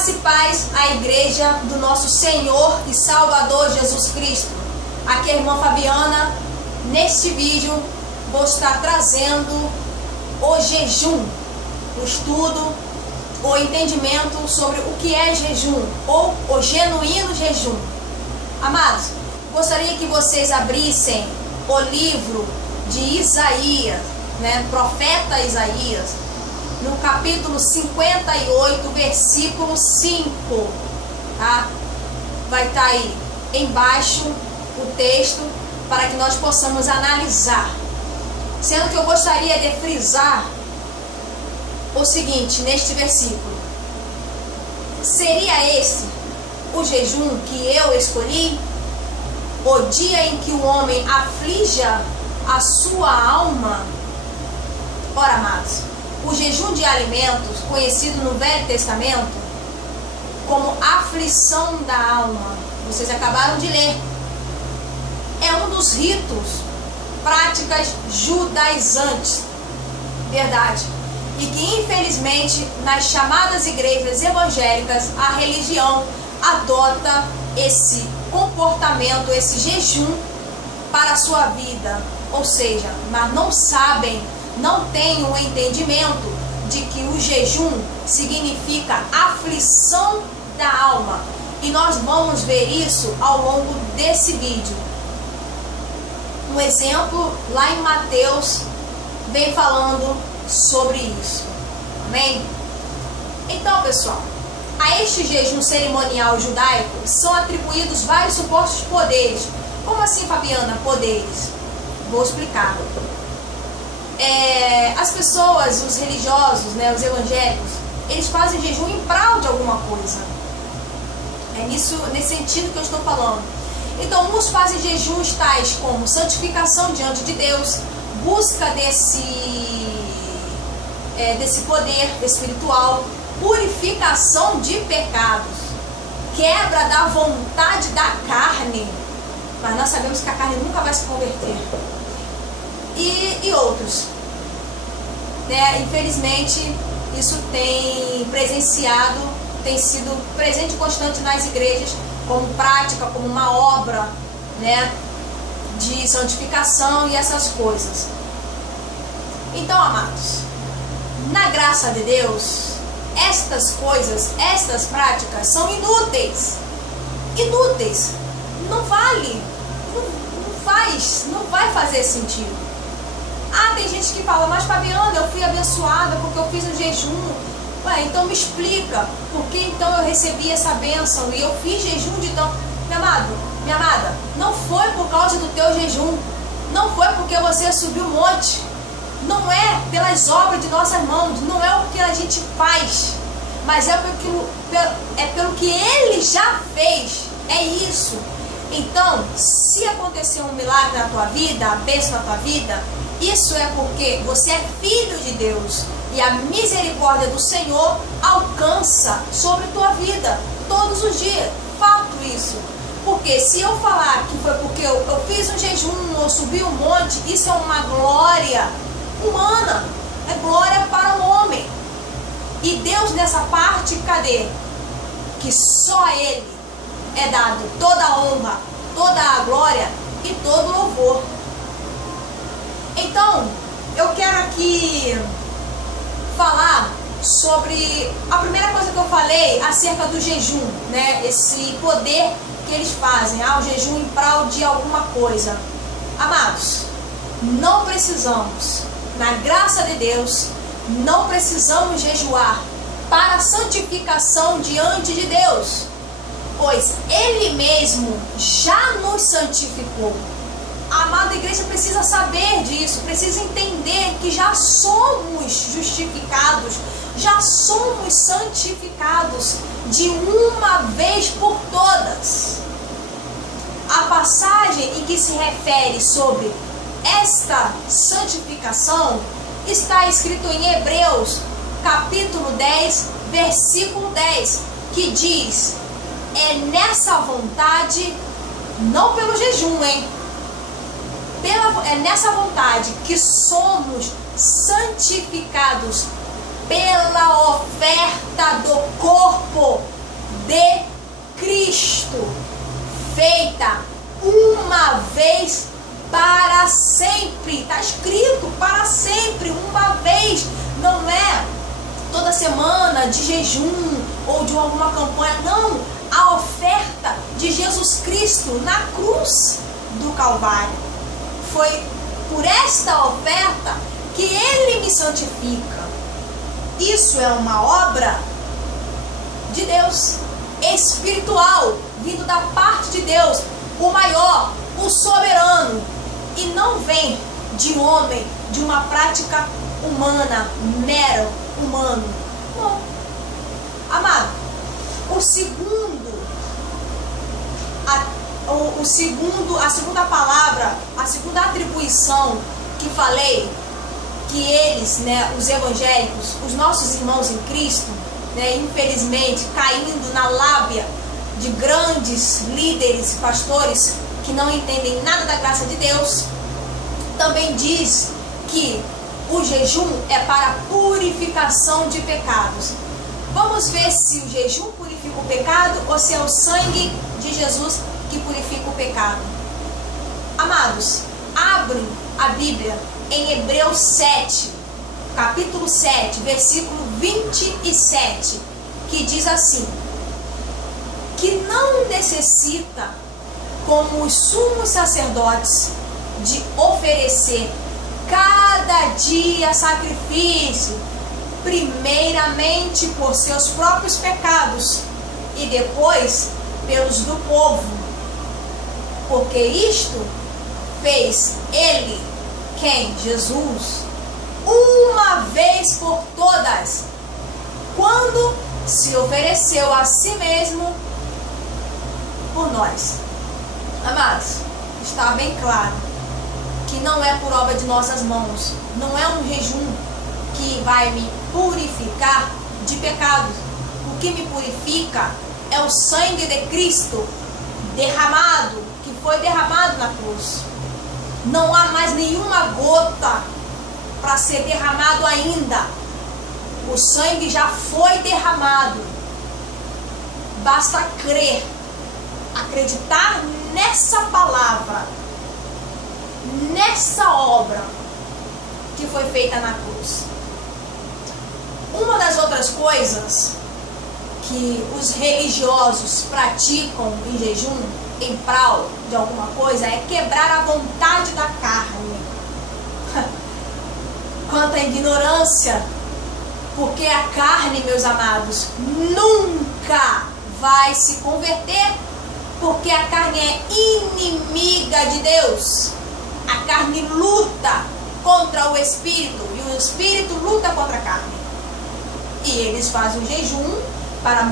Graça e paz à igreja do nosso Senhor e Salvador Jesus Cristo. Aqui é a irmã Fabiana. Neste vídeo vou estar trazendo o jejum, o estudo, o entendimento sobre o que é jejum ou o genuíno jejum. Amados, gostaria que vocês abrissem o livro de Isaías, profeta Isaías, no capítulo 58, versículo 5, tá? Vai estar aí embaixo o texto para que nós possamos analisar. Sendo que eu gostaria de frisar o seguinte neste versículo: seria esse o jejum que eu escolhi? O dia em que o homem aflija a sua alma? Ora, amados, o jejum de alimentos, conhecido no Velho Testamento como aflição da alma, vocês acabaram de ler, é um dos ritos, práticas judaizantes, verdade, e que infelizmente nas chamadas igrejas evangélicas a religião adota esse comportamento, esse jejum para a sua vida, ou seja, mas não sabem, não têm o entendimento de que o jejum significa aflição da alma. E nós vamos ver isso ao longo desse vídeo. Um exemplo lá em Mateus vem falando sobre isso. Amém? Então, pessoal, a este jejum cerimonial judaico são atribuídos vários supostos poderes. Como assim, Fabiana, poderes? Vou explicar. As pessoas, os religiosos, os evangélicos, eles fazem jejum em prol de alguma coisa. É nesse sentido que eu estou falando. Então, uns fazem jejuns tais como santificação diante de Deus, busca desse poder espiritual, purificação de pecados, quebra da vontade da carne, mas nós sabemos que a carne nunca vai se converter, e outros, Infelizmente, isso tem sido presente e constante nas igrejas, como prática, como uma obra, de santificação e essas coisas. Então, amados, na graça de Deus, estas coisas, estas práticas são inúteis. Inúteis. Não vale. Não vai fazer sentido. Tem gente que fala, mas Fabiana, eu fui abençoada porque eu fiz um jejum. Ué, então me explica, por que então eu recebi essa bênção e eu fiz jejum de tão... Meu amado, minha amada, não foi por causa do teu jejum, não foi porque você subiu um monte, não é pelas obras de nossas mãos, não é o que a gente faz, mas é pelo que Ele já fez, é isso. Então, se acontecer um milagre na tua vida, a bênção na tua vida, isso é porque você é filho de Deus e a misericórdia do Senhor alcança sobre tua vida todos os dias. Fato isso. Porque se eu falar que foi porque eu fiz um jejum ou subi um monte, isso é uma glória humana, é glória para o homem. E Deus nessa parte, cadê? Que só a Ele é dado toda a honra, toda a glória e todo o louvor. Então, eu quero aqui falar sobre a primeira coisa que eu falei acerca do jejum, esse poder que eles fazem, o jejum em prol de alguma coisa. Amados, não precisamos, na graça de Deus, não precisamos jejuar para a santificação diante de Deus, pois Ele mesmo já nos santificou. A amada igreja precisa saber disso, precisa entender que já somos justificados, já somos santificados de uma vez por todas. A passagem em que se refere sobre esta santificação está escrito em Hebreus, capítulo 10, versículo 10, que diz: é nessa vontade, não pelo jejum, é nessa vontade que somos santificados pela oferta do corpo de Cristo, feita uma vez para sempre. Está escrito para sempre, uma vez. Não é toda semana de jejum ou de alguma campanha. Não, a oferta de Jesus Cristo na cruz do Calvário. Foi por esta oferta que Ele me santifica. Isso é uma obra de Deus, espiritual, vindo da parte de Deus, o maior, o soberano, e não vem de homem, de uma prática humana, mero humano. Não. Amado, a segunda palavra, a segunda atribuição que falei, que eles, né, os evangélicos, os nossos irmãos em Cristo, né, infelizmente caindo na lábia de grandes líderes, pastores que não entendem nada da graça de Deus, também diz que o jejum é para purificação de pecados. Vamos ver se o jejum purifica o pecado ou se é o sangue de Jesus que purifica o pecado. Amados, abrem a Bíblia em Hebreus 7, capítulo 7, versículo 27, que diz assim: que não necessita, como os sumos sacerdotes, de oferecer cada dia sacrifício, primeiramente por seus próprios pecados e depois pelos do povo, porque isto fez Ele, quem? Jesus, uma vez por todas, quando se ofereceu a si mesmo por nós. Amados, está bem claro que não é por obra de nossas mãos, não é um jejum que vai me purificar de pecados. O que me purifica é o sangue de Cristo derramado, que foi derramado na cruz. Não há mais nenhuma gota para ser derramado ainda. O sangue já foi derramado. Basta crer, acreditar nessa palavra, nessa obra que foi feita na cruz. Uma das outras coisas que os religiosos praticam em jejum, em prol de alguma coisa, é quebrar a vontade da carne. Quanta ignorância! Porque a carne, meus amados, nunca vai se converter, porque a carne é inimiga de Deus. A carne luta contra o Espírito e o Espírito luta contra a carne. E eles fazem o jejum para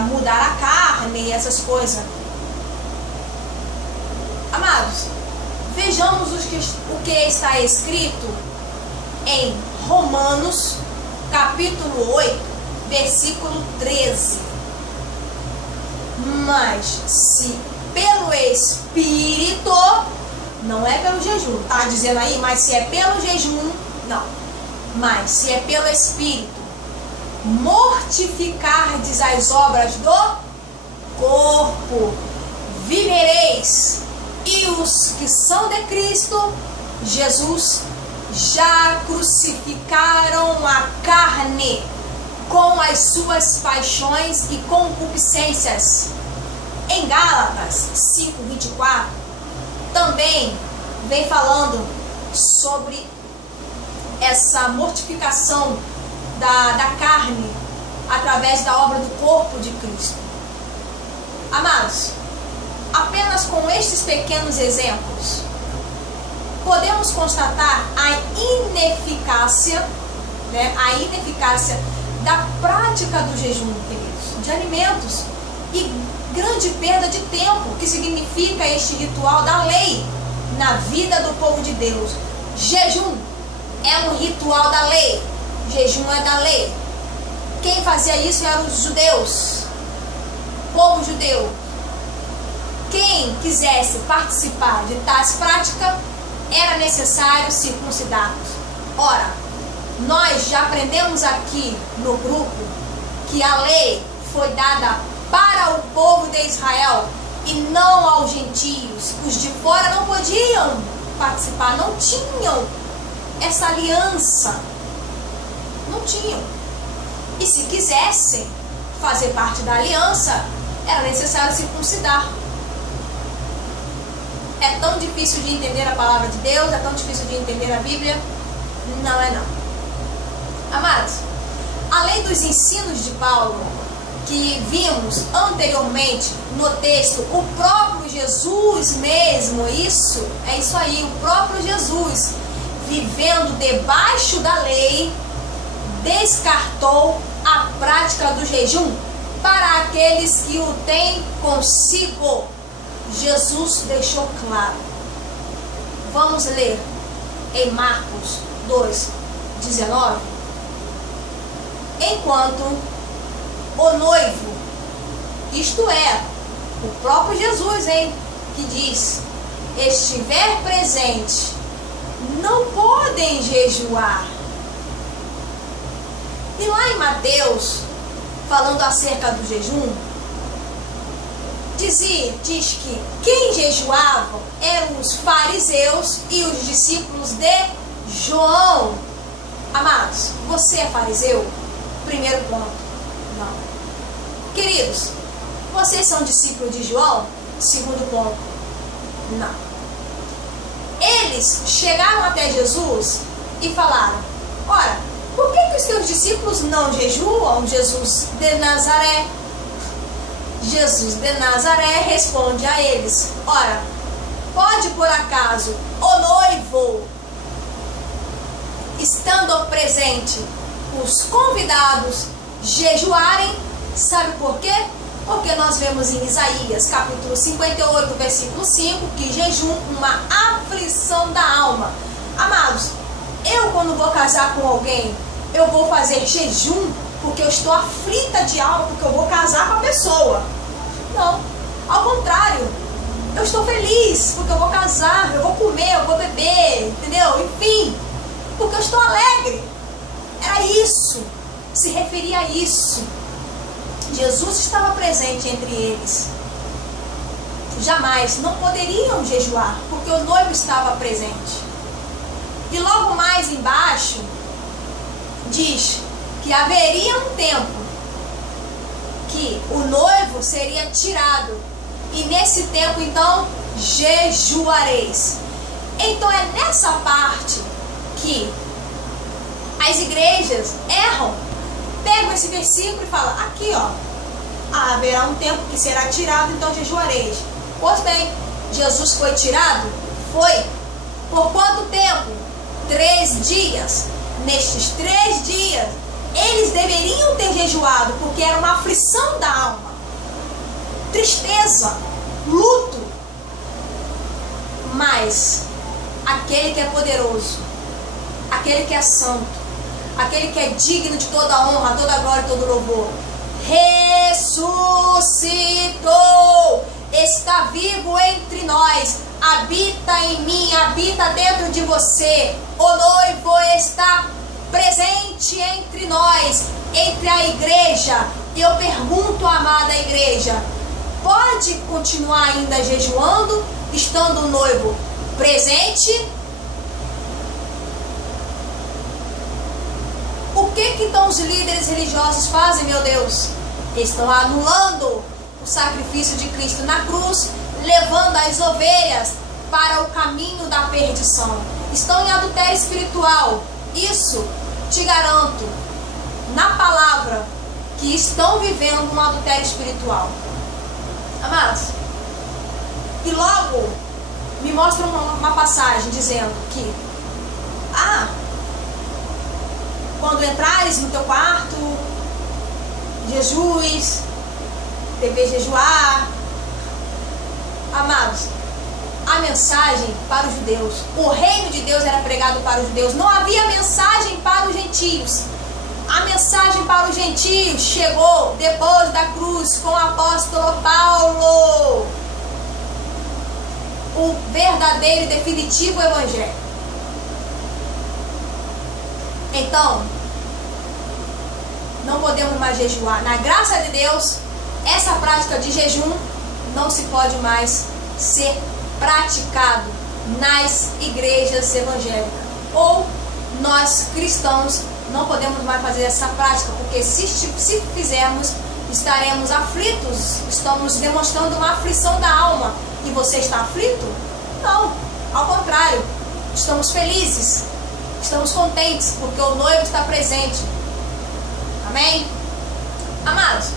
mudar a carne e essas coisas. Amados, vejamos o que está escrito em Romanos, capítulo 8, versículo 13. Mas se pelo Espírito, não é pelo jejum, tá dizendo aí, mas se é pelo jejum, não. Mas se é pelo Espírito, mortificardes as obras do corpo, vivereis. E os que são de Cristo Jesus já crucificaram a carne com as suas paixões e concupiscências. Em Gálatas 5:24 também vem falando sobre essa mortificação da carne através da obra do corpo de Cristo. Amados, apenas com estes pequenos exemplos podemos constatar a ineficácia, né, da prática do jejum, queridos, de alimentos, e grande perda de tempo que significa este ritual da lei na vida do povo de Deus. Jejum é um ritual da lei, jejum é da lei. Quem fazia isso eram os judeus, povo judeu. Quem quisesse participar de tais práticas era necessário circuncidar. Ora, nós já aprendemos aqui no grupo que a lei foi dada para o povo de Israel e não aos gentios. Os de fora não podiam participar, não tinham essa aliança. Não tinham. E se quisessem fazer parte da aliança, era necessário circuncidar. É tão difícil de entender a palavra de Deus, é tão difícil de entender a Bíblia? Não é não. Amados, além dos ensinos de Paulo, que vimos anteriormente no texto, o próprio Jesus mesmo, é isso aí, o próprio Jesus, vivendo debaixo da lei, descartou a prática do jejum para aqueles que o têm consigo. Jesus deixou claro. Vamos ler em Marcos 2:19. Enquanto o noivo, isto é, o próprio Jesus, que diz, estiver presente, não podem jejuar. E lá em Mateus, falando acerca do jejum, diz que quem jejuava eram os fariseus e os discípulos de João. Amados, você é fariseu? Primeiro ponto, não. Queridos, vocês são discípulos de João? Segundo ponto, não. Eles chegaram até Jesus e falaram, ora, por que os teus discípulos não jejuam? Jesus de Nazaré responde a eles, ora, pode por acaso o noivo, estando presente, os convidados jejuarem? Sabe por quê? Porque nós vemos em Isaías capítulo 58, versículo 5, que jejum, uma aflição da alma. Amados, eu quando vou casar com alguém, eu vou fazer jejum porque eu estou aflita de alma, porque eu vou casar com a pessoa. Não, ao contrário, eu estou feliz porque eu vou casar, eu vou comer, eu vou beber, entendeu? Enfim, porque eu estou alegre. Era isso, se referia a isso. Jesus estava presente entre eles. Jamais, não poderiam jejuar, porque o noivo estava presente. E logo mais embaixo, diz que haveria um tempo que o noivo seria tirado. E nesse tempo, então, jejuareis. Então é nessa parte que as igrejas erram. Pegam esse versículo e falam, aqui ó, haverá um tempo que será tirado, então jejuareis. Pois bem, Jesus foi tirado? Foi. Por quanto tempo? 3 dias. Nestes 3 dias, eles deveriam ter jejuado, porque era uma aflição da alma, tristeza, luto. Mas aquele que é poderoso, aquele que é santo, aquele que é digno de toda a honra, toda a glória e todo o louvor, ressuscitou, está vivo entre nós, habita em mim, habita dentro de você. O noivo está presente entre nós, entre a igreja. Eu pergunto, amada igreja, pode continuar ainda jejuando, estando o noivo presente? O que então os líderes religiosos fazem, meu Deus? Estão anulando o sacrifício de Cristo na cruz, levando as ovelhas para o caminho da perdição. Estão em adultério espiritual. Isso, te garanto, na palavra, que estão vivendo um adultério espiritual. Amados, e logo me mostra uma passagem dizendo que quando entrares no teu quarto, jejues, deve jejuar. Amados, a mensagem para os judeus, o reino de Deus era pregado para os judeus, não havia mensagem para os gentios. A mensagem para os gentios chegou depois da cruz com o apóstolo Paulo, o verdadeiro e definitivo evangelho. Então, não podemos mais jejuar. Na graça de Deus, essa prática de jejum não se pode mais ser praticado nas igrejas evangélicas. Ou nós cristãos não podemos mais fazer essa prática, porque se fizermos, estaremos aflitos, estamos demonstrando uma aflição da alma. E você está aflito? Não, ao contrário, estamos felizes, estamos contentes, porque o noivo está presente. Amém? Amados,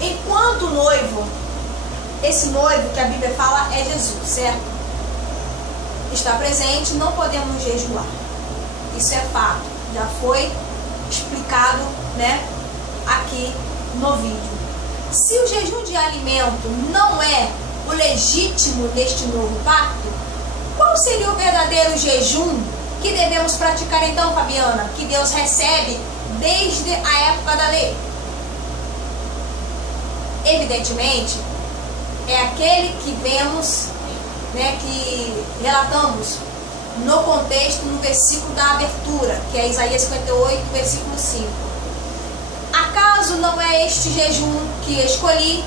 enquanto noivo, esse noivo que a Bíblia fala é Jesus, certo? Está presente, não podemos jejuar. Isso é fato, já foi explicado, né, aqui no vídeo. Se o jejum de alimento não é o legítimo neste novo pacto, qual seria o verdadeiro jejum que devemos praticar então, Fabiana? Que Deus recebe desde a época da lei? Evidentemente, é aquele que vemos, né, que relatamos no contexto, no versículo da abertura, que é Isaías 58, versículo 5. Acaso não é este jejum que escolhi,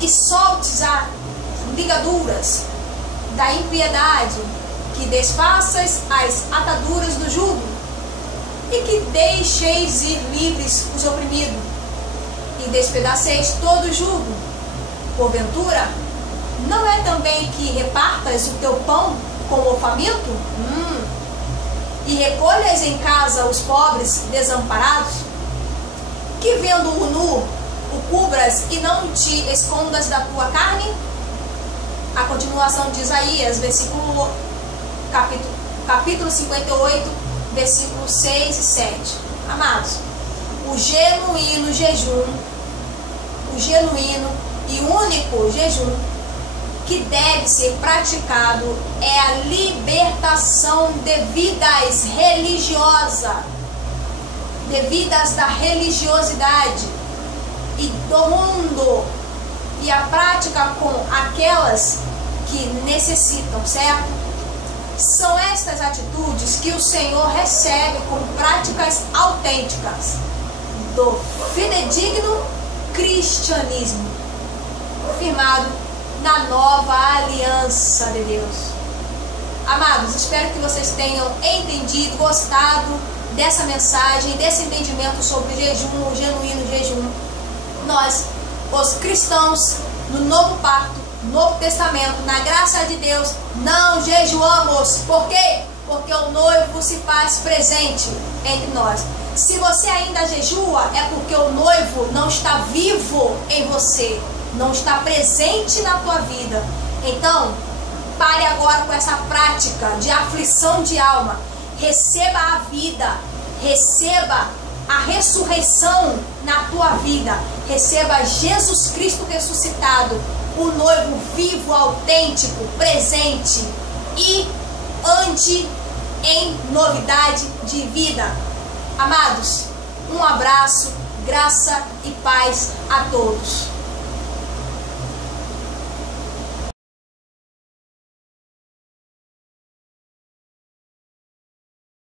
e soltes as ligaduras da impiedade, que desfaças as ataduras do jugo, e que deixeis ir livres os oprimidos, e despedaceis todo o jugo? Porventura, não é também que repartas o teu pão com o faminto? E recolhas em casa os pobres desamparados? Que vendo o nu, o cubras e não te escondas da tua carne? A continuação de Isaías, capítulo 58, versículos 6 e 7. Amados, o genuíno jejum, o genuíno e único jejum que deve ser praticado é a libertação devidas da religiosidade e do mundo, e a prática com aquelas que necessitam, certo? São estas atitudes que o Senhor recebe como práticas autênticas do fidedigno cristianismo, firmado na nova aliança de Deus. Amados, espero que vocês tenham entendido, gostado dessa mensagem, desse entendimento sobre o jejum, o genuíno jejum. Nós, os cristãos, no novo pacto, Novo Testamento, na graça de Deus, não jejuamos. Por quê? Porque o noivo se faz presente entre nós. Se você ainda jejua, é porque o noivo não está vivo em você, não está presente na tua vida. Então, pare agora com essa prática de aflição de alma. Receba a vida, receba a ressurreição na tua vida. Receba Jesus Cristo ressuscitado, o noivo vivo, autêntico, presente, e ande em novidade de vida. Amados, um abraço, graça e paz a todos.